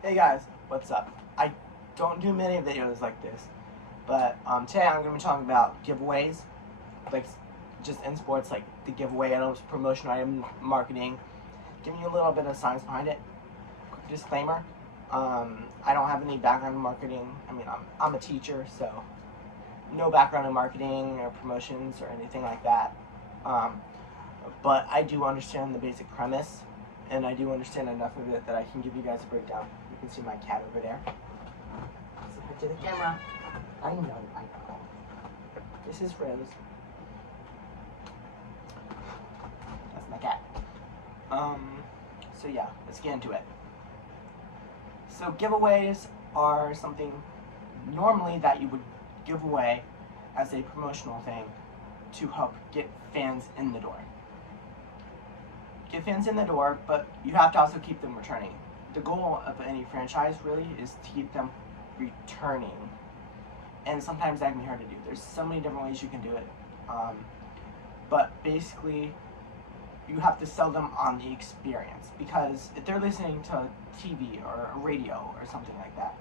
Hey guys, what's up? I don't do many videos like this, but today I'm going to be talking about giveaways, like just in sports, like the giveaway items, promotion item marketing, giving you a little bit of science behind it. Quick disclaimer: I don't have any background in marketing. I mean, I'm a teacher, so no background in marketing or promotions or anything like that. Um, but I do understand the basic premise, and I do understand enough of it that I can give you guys a breakdown. You can see my cat over there. Say hi to the camera. I know. This is Rose. That's my cat. So yeah, let's get into it. So giveaways are something normally that you would give away as a promotional thing to help get fans in the door. Get fans in the door, but you have to also keep them returning. The goal of any franchise really is to keep them returning. And sometimes that can be hard to do. There's so many different ways you can do it. But basically, you have to sell them on the experience. Because if they're listening to TV or radio or something like that,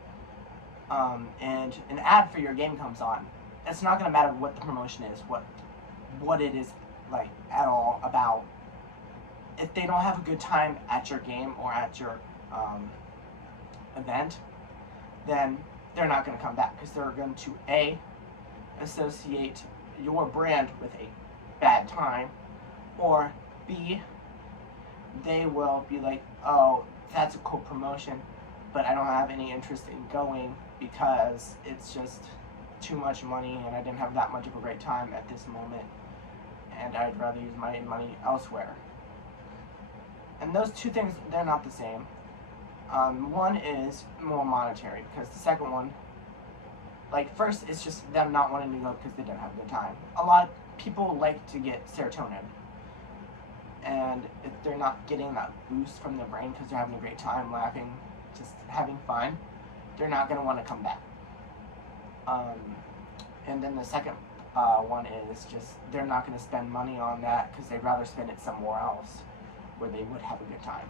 and an ad for your game comes on, it's not going to matter what the promotion is, what it is like at all about. If they don't have a good time at your game or at your event, then they're not going to come back because they're going to A, associate your brand with a bad time, or B, they will be like, oh, that's a cool promotion, but I don't have any interest in going because it's just too much money and I didn't have that much of a great time at this moment, and I'd rather use my money elsewhere. And those two things, they're not the same. One is more monetary, because the second one, like first, it's just them not wanting to go because they didn't have a good time. A lot of people like to get serotonin, and if they're not getting that boost from their brain because they're having a great time, laughing, just having fun, they're not going to want to come back. And then the second one is just they're not going to spend money on that because they'd rather spend it somewhere else where they would have a good time.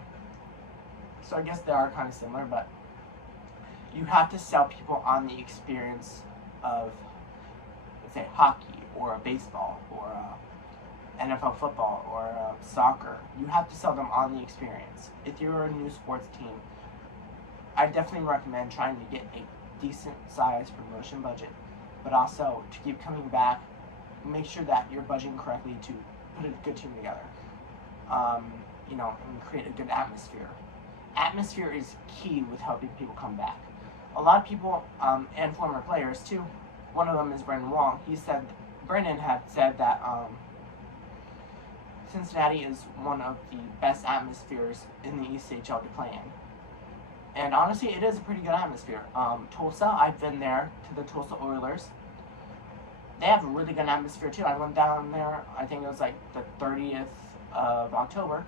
So I guess they are kind of similar, but you have to sell people on the experience of, let's say, hockey or baseball or NFL football or soccer. You have to sell them on the experience. If you're a new sports team, I definitely recommend trying to get a decent sized promotion budget, but also to keep coming back, make sure that you're budgeting correctly to put a good team together. And create a good atmosphere. Atmosphere is key with helping people come back. A lot of people, and former players too, one of them is Brendan Wong. Brendan had said that Cincinnati is one of the best atmospheres in the ECHL to play in. And honestly, it is a pretty good atmosphere. Tulsa, I've been there to the Tulsa Oilers. They have a really good atmosphere too. I went down there, I think it was like the 30th of October.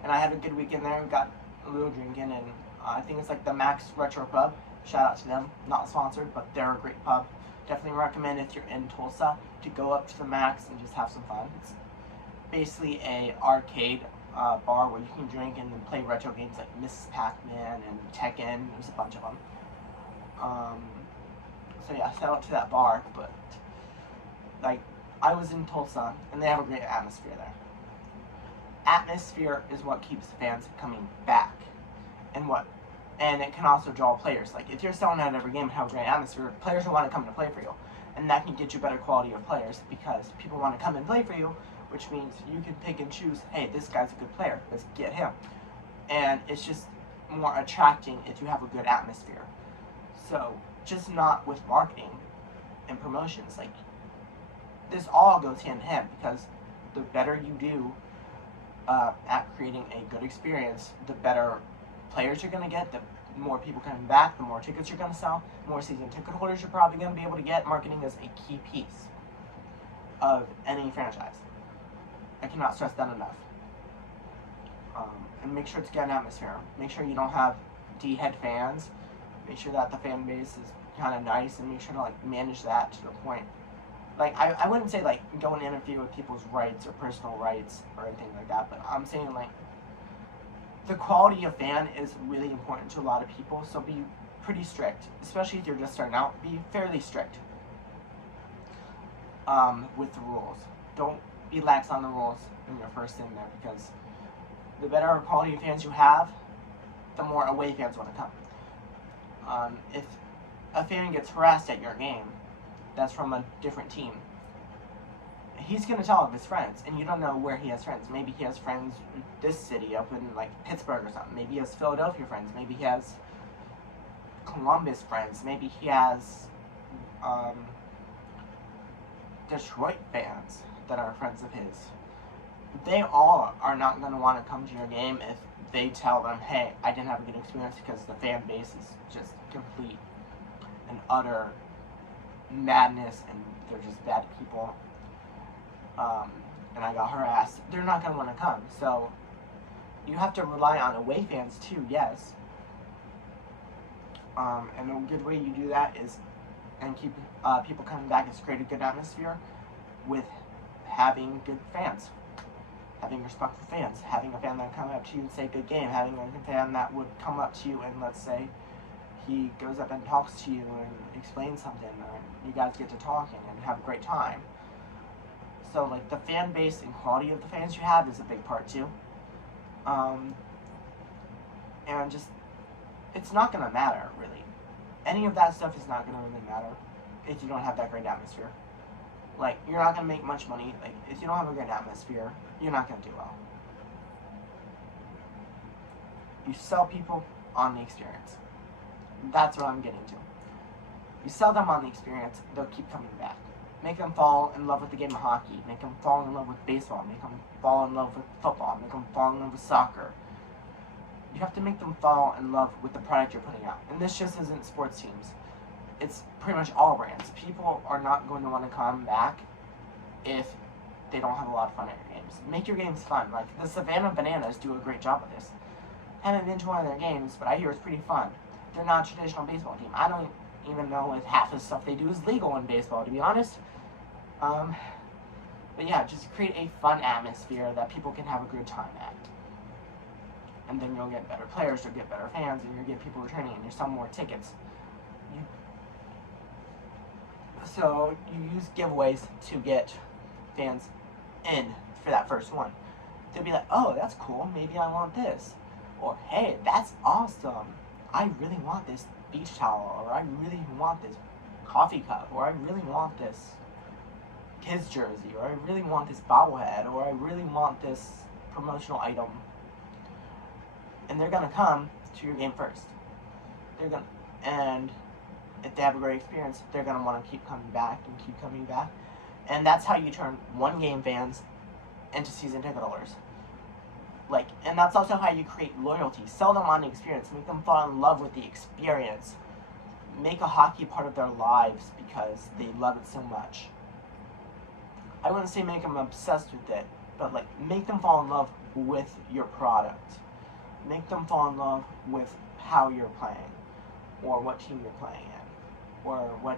And I had a good weekend there. We got a little drinking, and I think it's like the Max Retro Pub. Shout out to them. Not sponsored, but they're a great pub. Definitely recommend if you're in Tulsa to go up to the Max and just have some fun. It's basically a arcade bar where you can drink and then play retro games like Miss Pac-Man and Tekken. There's a bunch of them. So yeah, shout out to that bar. But like, I was in Tulsa, and they have a great atmosphere there. Atmosphere is what keeps fans coming back, and it can also draw players. Like if you're selling out every game and have a great atmosphere, players will want to come to play for you, and that can get you better quality of players because people want to come and play for you, which means you can pick and choose. Hey, this guy's a good player. Let's get him, and it's just more attracting if you have a good atmosphere. So just not with marketing and promotions. Like this all goes hand in hand because the better you do at creating a good experience, the better players you're going to get, the more people coming back, the more tickets you're going to sell, the more season ticket holders you're probably going to be able to get. Marketing is a key piece of any franchise. I cannot stress that enough. And make sure to get an atmosphere. Make sure you don't have D-head fans. Make sure that the fan base is kind of nice, and make sure to manage that to the point. I wouldn't say go and interfere with people's rights or personal rights or anything like that, but I'm saying the quality of fan is really important to a lot of people, so be pretty strict, especially if you're just starting out. Be fairly strict with the rules. Don't be lax on the rules when you're first in there, because the better quality of fans you have, the more away fans want to come. If a fan gets harassed at your game that's from a different team, he's going to tell his friends, and you don't know where he has friends. Maybe he has friends in this city up in like Pittsburgh or something. Maybe he has Philadelphia friends. Maybe he has Columbus friends. Maybe he has Detroit fans that are friends of his. They all are not going to want to come to your game if they tell them, hey, I didn't have a good experience because the fan base is just complete and utter madness and they're just bad people. And I got harassed. They're not going to want to come. So you have to rely on away fans too, yes. And a good way you do that is, and keep people coming back, is create a good atmosphere with having good fans. Having respectful fans. Having a fan that come up to you and say good game. Having a fan that would come up to you and, let's say, he goes up and talks to you and explains something, or you guys get to talking and have a great time. So, like, the fan base and quality of the fans you have is a big part, too. And just, it's not going to matter, really. Any of that stuff is not going to really matter if you don't have that great atmosphere. Like, you're not going to make much money. Like, if you don't have a great atmosphere, you're not going to do well. You sell people on the experience. That's what I'm getting to. You sell them on the experience, they'll keep coming back. Make them fall in love with the game of hockey. Make them fall in love with baseball. Make them fall in love with football. Make them fall in love with soccer. You have to make them fall in love with the product you're putting out. And this just isn't sports teams. It's pretty much all brands. People are not going to want to come back if they don't have a lot of fun at your games. Make your games fun. Like, the Savannah Bananas do a great job of this. I haven't been to one of their games, but I hear it's pretty fun. They're not a traditional baseball team. I don't even know if half the stuff they do is legal in baseball, to be honest. But yeah, just create a fun atmosphere that people can have a good time at. And then you'll get better players, you'll get better fans, and you'll get people returning, and you'll sell more tickets. So you use giveaways to get fans in for that first one. They'll be like, oh, that's cool, maybe I want this. Or, hey, that's awesome, I really want this beach towel, or I really want this coffee cup, or I really want this kids jersey, or I really want this bobblehead, or I really want this promotional item. And they're gonna come to your game first. And if they have a great experience, they're gonna want to keep coming back and keep coming back. And that's how you turn one game fans into season ticket holders. Like, and that's also how you create loyalty. Sell them on the experience. Make them fall in love with the experience. Make a hockey part of their lives because they love it so much. I wouldn't say make them obsessed with it, but like, make them fall in love with your product. Make them fall in love with how you're playing, or what team you're playing in, or what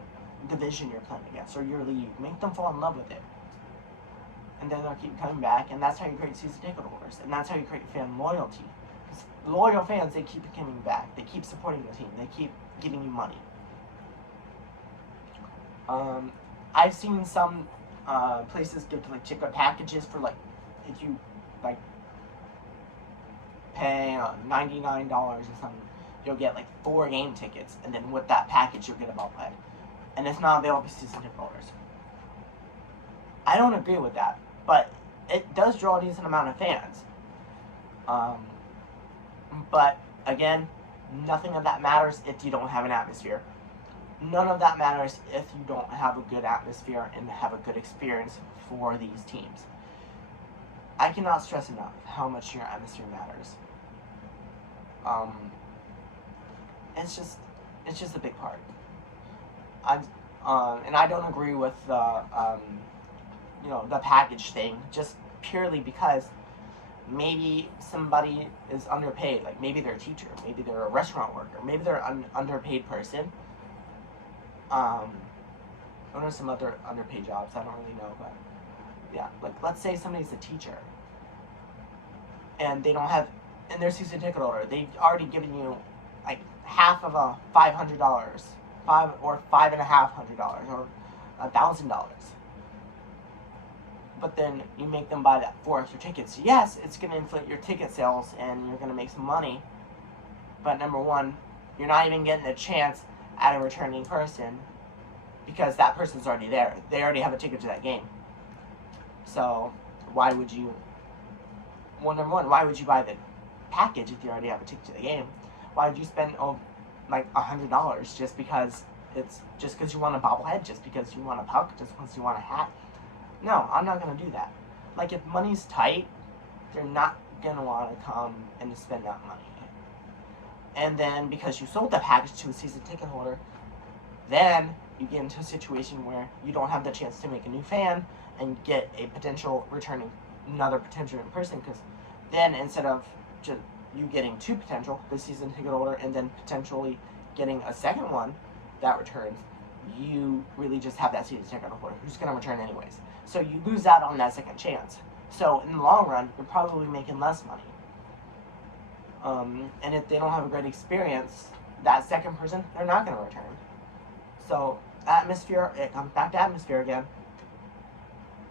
division you're playing against, or your league. Make them fall in love with it. And then they'll keep coming back, and that's how you create season ticket holders, and that's how you create fan loyalty. Because loyal fans, they keep coming back, they keep supporting the team, they keep giving you money. I've seen some places give like ticket packages for like, if you like pay $99 or something, you'll get like 4 game tickets, and then with that package you'll get a bobblehead. And if not, they'll be season ticket holders. I don't agree with that, but it does draw a decent amount of fans. But again, nothing of that matters if you don't have an atmosphere. None of that matters if you don't have a good atmosphere and have a good experience for these teams. I cannot stress enough how much your atmosphere matters. It's just a big part. And I don't agree with the package thing, just purely because maybe somebody is underpaid. Like, maybe they're a teacher, maybe they're a restaurant worker, maybe they're an underpaid person. I know some other underpaid jobs, I don't really know, but yeah, like, let's say somebody's a teacher and they don't have and their season ticket holder, they've already given you like half of a $500, $5,500, or $1,000. But then you make them buy that 4 extra tickets. Yes, it's going to inflate your ticket sales and you're going to make some money. But number one, you're not even getting a chance at a returning person because that person's already there. They already have a ticket to that game. So why would you? Well, number one, why would you buy the package if you already have a ticket to the game? Why would you spend like $100 just because you want a bobblehead, just because you want a puck, just because you want a hat? No, I'm not gonna do that. Like, if money's tight, they're not gonna want to come and spend that money. And then because you sold the package to a season ticket holder, then you get into a situation where you don't have the chance to make a new fan and get a another potential person, because then instead of just you getting two potential, the season ticket holder, and then potentially getting a second one that returns, you really just have that season ticket holder who's going to return anyways. So you lose out on that second chance. So in the long run, you're probably making less money. And if they don't have a great experience, that second person, they're not going to return. So atmosphere, it comes back to atmosphere again.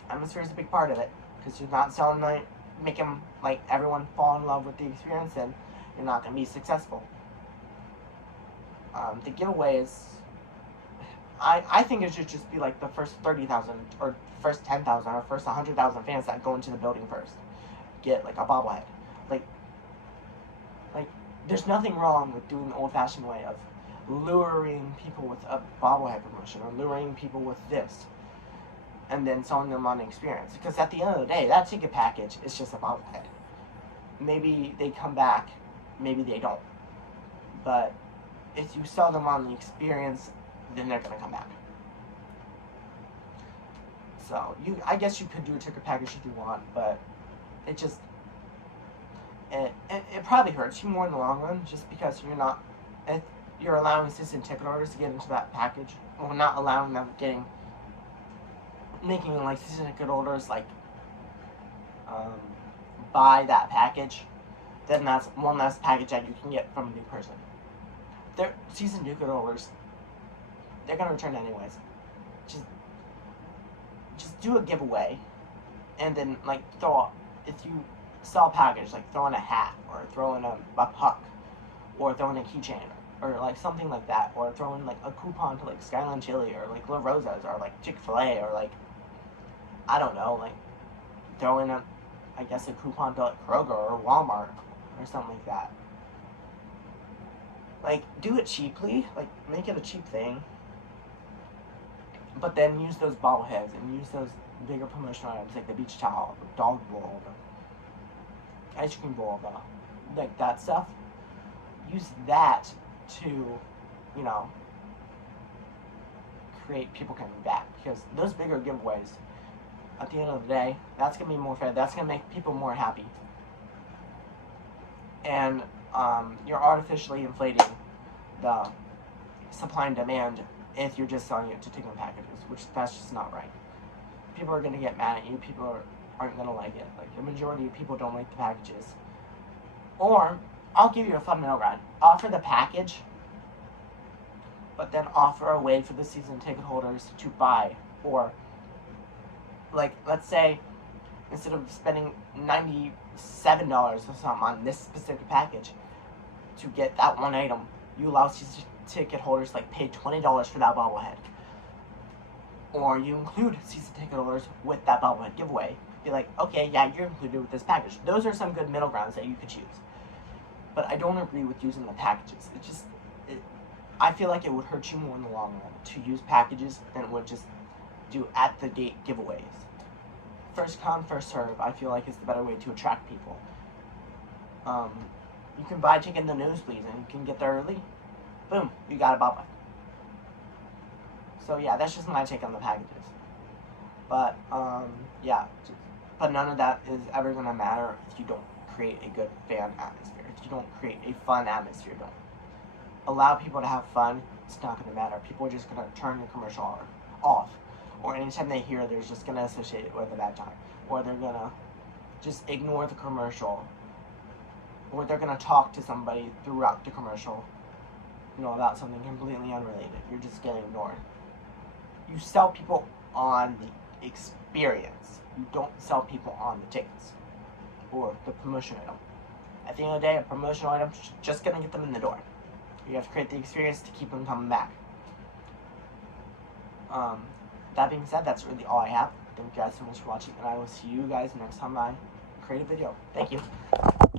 Atmosphere is a big part of it, because you're not selling making like everyone fall in love with the experience, and you're not going to be successful. The giveaways, I think it should just be like the first 30,000 or first 10,000 or first 100,000 fans that go into the building first get like a bobblehead. Like there's nothing wrong with doing the old-fashioned way of luring people with a bobblehead promotion or luring people with this and then selling them on the experience. Because at the end of the day, that ticket package is just a bobblehead. Maybe they come back, maybe they don't. But if you sell them on the experience, then they're going to come back. So, I guess you could do a ticket package if you want, but it probably hurts you more in the long run, just because you're allowing season ticket holders to get into that package, or not allowing them making like season ticket holders like buy that package, then that's one less package that you can get from a new person. Their season ticket holders, they're gonna return anyways. Just do a giveaway, and then like if you sell a package, like throw in a hat, or throw in a puck, or throw in a keychain, or like something like that, or throw in like a coupon to like Skyline Chili, or like La Rosa's, or like Chick-fil-A, or like, I don't know, like throw in a coupon to like Kroger or Walmart or something like that. Like, do it cheaply, like make it a cheap thing, but then use those bobbleheads and use those bigger promotional items like the beach towel, the dog bowl, the ice cream bowl, like that stuff. Use that to, create people coming back, because those bigger giveaways, at the end of the day, that's going to be more fair. That's going to make people more happy. And you're artificially inflating the supply and demand if you're just selling it to ticket packages, which that's just not right. People are going to get mad at you. People aren't going to like it. Like, the majority of people don't like the packages. Or, I'll give you a fun middle ground. Offer the package, but then offer a way for the season ticket holders to buy. Or, like, let's say, instead of spending $97 or something on this specific package to get that one item, you allow season ticket holders like pay $20 for that bobblehead. Or you include season ticket holders with that bobblehead giveaway. Be like, okay, yeah, you're included with this package. Those are some good middle grounds that you could choose. But I don't agree with using the packages. I feel like it would hurt you more in the long run to use packages than it would just do at the gate giveaways. First come, first serve, I feel like is the better way to attract people. You can buy a ticket in the nosebleeds and you can get there early. Boom, you got a bobblehead. So yeah, that's just my take on the packages. But yeah, but none of that is ever gonna matter if you don't create a good fan atmosphere. If you don't create a fun atmosphere, don't allow people to have fun. It's not gonna matter. People are just gonna turn the commercial off, or anytime they hear, they're just gonna associate it with a bad time, or they're gonna just ignore the commercial or they're going to talk to somebody throughout the commercial, you know, about something completely unrelated. You're just getting ignored. You sell people on the experience. You don't sell people on the tickets or the promotion item. At the end of the day, a promotional item is just going to get them in the door. You have to create the experience to keep them coming back. That being said, that's really all I have. Thank you guys so much for watching, and I will see you guys next time I create a video. Thank you.